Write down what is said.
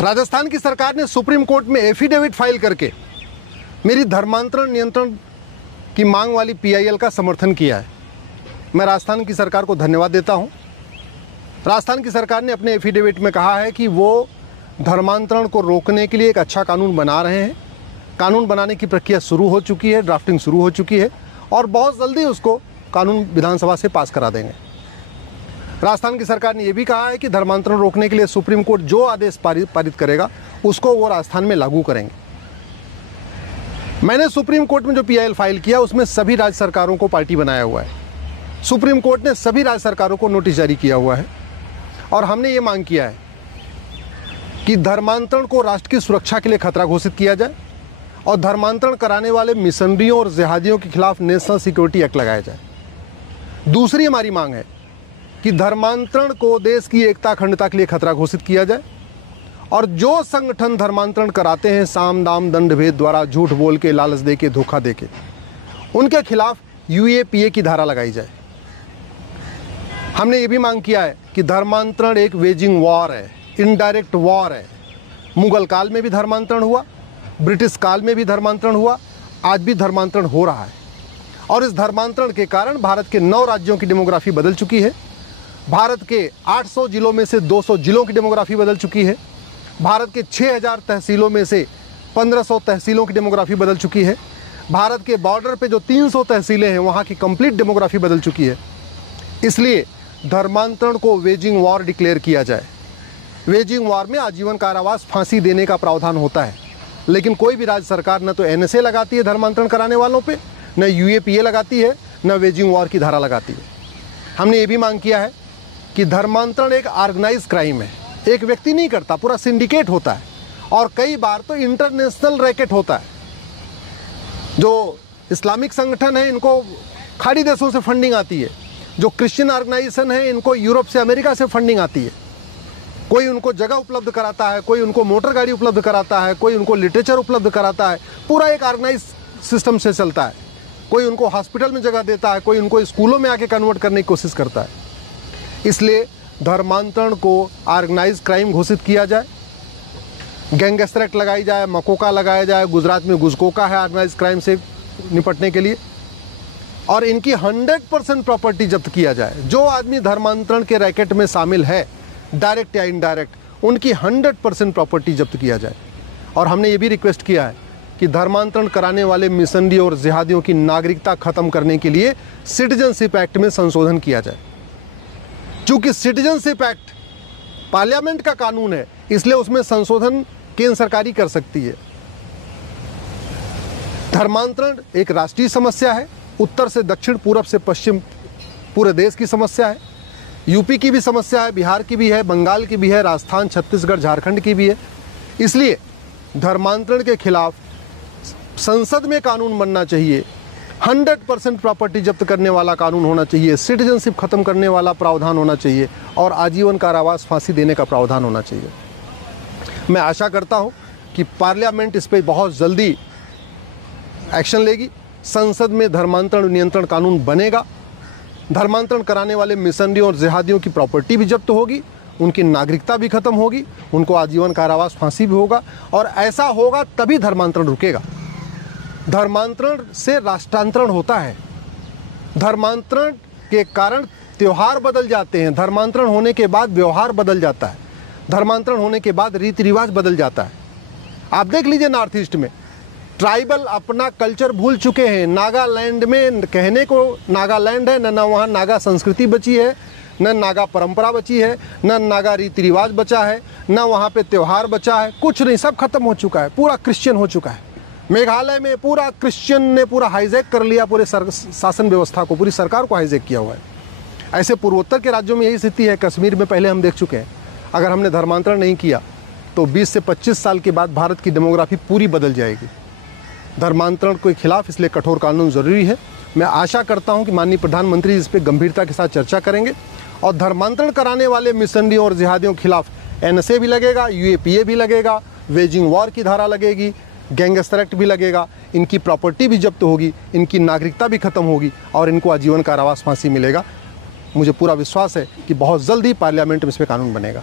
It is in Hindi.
राजस्थान की सरकार ने सुप्रीम कोर्ट में एफिडेविट फाइल करके मेरी धर्मांतरण नियंत्रण की मांग वाली पीआईएल का समर्थन किया है। मैं राजस्थान की सरकार को धन्यवाद देता हूं। राजस्थान की सरकार ने अपने एफिडेविट में कहा है कि वो धर्मांतरण को रोकने के लिए एक अच्छा कानून बना रहे हैं। कानून बनाने की प्रक्रिया शुरू हो चुकी है, ड्राफ्टिंग शुरू हो चुकी है और बहुत जल्दी उसको कानून विधानसभा से पास करा देंगे। राजस्थान की सरकार ने यह भी कहा है कि धर्मांतरण रोकने के लिए सुप्रीम कोर्ट जो आदेश पारित करेगा उसको वो राजस्थान में लागू करेंगे। मैंने सुप्रीम कोर्ट में जो पीआईएल फाइल किया उसमें सभी राज्य सरकारों को पार्टी बनाया हुआ है। सुप्रीम कोर्ट ने सभी राज्य सरकारों को नोटिस जारी किया हुआ है और हमने ये मांग किया है कि धर्मांतरण को राष्ट्र की सुरक्षा के लिए खतरा घोषित किया जाए और धर्मांतरण कराने वाले मिशनरियों और जिहादियों के खिलाफ नेशनल सिक्योरिटी एक्ट लगाया जाए। दूसरी हमारी मांग है कि धर्मांतरण को देश की एकता अखंडता के लिए खतरा घोषित किया जाए और जो संगठन धर्मांतरण कराते हैं साम दाम दंड भेद द्वारा झूठ बोल के, लालच दे के, धोखा दे के, उनके खिलाफ यूएपीए की धारा लगाई जाए। हमने ये भी मांग किया है कि धर्मांतरण एक वेजिंग वॉर है, इनडायरेक्ट वॉर है। मुगल काल में भी धर्मांतरण हुआ, ब्रिटिश काल में भी धर्मांतरण हुआ, आज भी धर्मांतरण हो रहा है और इस धर्मांतरण के कारण भारत के 9 राज्यों की डेमोग्राफी बदल चुकी है। भारत के 800 जिलों में से 200 जिलों की डेमोग्राफी बदल चुकी है। भारत के 6000 तहसीलों में से 1500 तहसीलों की डेमोग्राफी बदल चुकी है। भारत के बॉर्डर पे जो 300 तहसीलें हैं वहाँ की कंप्लीट डेमोग्राफी बदल चुकी है। इसलिए धर्मांतरण को वेजिंग वॉर डिक्लेयर किया जाए। वेजिंग वॉर में आजीवन कारावास, फांसी देने का प्रावधान होता है, लेकिन कोई भी राज्य सरकार न तो एनएसए लगाती है धर्मांतरण कराने वालों पे, न यूएपीए लगाती है, न वेजिंग वॉर की धारा लगाती है। हमने ये भी मांग किया है कि धर्मांतरण एक ऑर्गेनाइज क्राइम है। एक व्यक्ति नहीं करता, पूरा सिंडिकेट होता है और कई बार तो इंटरनेशनल रैकेट होता है। जो इस्लामिक संगठन है इनको खाड़ी देशों से फंडिंग आती है, जो क्रिश्चियन ऑर्गेनाइजेशन है इनको यूरोप से, अमेरिका से फंडिंग आती है। कोई उनको जगह उपलब्ध कराता है, कोई उनको मोटर गाड़ी उपलब्ध कराता है, कोई उनको लिटरेचर उपलब्ध कराता है। पूरा एक ऑर्गेनाइज सिस्टम से चलता है। कोई उनको हॉस्पिटल में जगह देता है, कोई उनको स्कूलों में आके कन्वर्ट करने की कोशिश करता है। इसलिए धर्मांतरण को ऑर्गेनाइज क्राइम घोषित किया जाए, गैंगस्टर एक्ट लगाई जाए, मकोका लगाया जाए। गुजरात में गुजकोका है ऑर्गेनाइज क्राइम से निपटने के लिए, और इनकी 100% प्रॉपर्टी जब्त किया जाए। जो आदमी धर्मांतरण के रैकेट में शामिल है, डायरेक्ट या इनडायरेक्ट, उनकी 100% प्रॉपर्टी जब्त किया जाए। और हमने ये भी रिक्वेस्ट किया है कि धर्मांतरण कराने वाले मिशनरी और जिहादियों की नागरिकता खत्म करने के लिए सिटीजनशिप एक्ट में संशोधन किया जाए। चूंकि सिटीजनशिप एक्ट पार्लियामेंट का कानून है, इसलिए उसमें संशोधन केंद्र सरकार ही कर सकती है। धर्मांतरण एक राष्ट्रीय समस्या है, उत्तर से दक्षिण, पूरब से पश्चिम पूरे देश की समस्या है। यूपी की भी समस्या है, बिहार की भी है, बंगाल की भी है, राजस्थान, छत्तीसगढ़, झारखंड की भी है। इसलिए धर्मांतरण के खिलाफ संसद में कानून बनना चाहिए। 100% प्रॉपर्टी जब्त करने वाला कानून होना चाहिए, सिटीजनशिप खत्म करने वाला प्रावधान होना चाहिए और आजीवन कारावास, फांसी देने का प्रावधान होना चाहिए। मैं आशा करता हूं कि पार्लियामेंट इस पर बहुत जल्दी एक्शन लेगी। संसद में धर्मांतरण नियंत्रण कानून बनेगा। धर्मांतरण कराने वाले मिशनरियों और जिहादियों की प्रॉपर्टी भी जब्त होगी, उनकी नागरिकता भी खत्म होगी, उनको आजीवन कारावास, फांसी भी होगा। और ऐसा होगा तभी धर्मांतरण रुकेगा। धर्मांतरण से राष्ट्रांतरण होता है। धर्मांतरण के कारण त्यौहार बदल जाते हैं। धर्मांतरण होने के बाद व्यवहार बदल जाता है। धर्मांतरण होने के बाद रीति रिवाज बदल जाता है। आप देख लीजिए नॉर्थ ईस्ट में ट्राइबल अपना कल्चर भूल चुके हैं। नागालैंड में कहने को नागालैंड है, न वहाँ नागा संस्कृति बची है, न नागा परंपरा बची है, न नागा रीति रिवाज बचा है, न वहाँ पे त्यौहार बचा है। कुछ नहीं, सब खत्म हो चुका है। पूरा क्रिश्चियन हो चुका है। मेघालय में पूरा क्रिश्चियन ने पूरा हाईजैक कर लिया पूरे शासन व्यवस्था को, पूरी सरकार को हाईजैक किया हुआ है। ऐसे पूर्वोत्तर के राज्यों में यही स्थिति है। कश्मीर में पहले हम देख चुके हैं। अगर हमने धर्मांतरण नहीं किया तो 20 से 25 साल के बाद भारत की डेमोग्राफी पूरी बदल जाएगी। धर्मांतरण के खिलाफ इसलिए कठोर कानून ज़रूरी है। मैं आशा करता हूं कि माननीय प्रधानमंत्री इस पर गंभीरता के साथ चर्चा करेंगे और धर्मांतरण कराने वाले मिशनरियों और जिहादियों के खिलाफ एनएसए भी लगेगा, यूएपीए भी लगेगा, वेजिंग वॉर की धारा लगेगी, गैंगस्टर एक्ट भी लगेगा। इनकी प्रॉपर्टी भी जब्त होगी, इनकी नागरिकता भी खत्म होगी और इनको आजीवन कारावास, फांसी मिलेगा। मुझे पूरा विश्वास है कि बहुत जल्दी पार्लियामेंट में इस पर कानून बनेगा।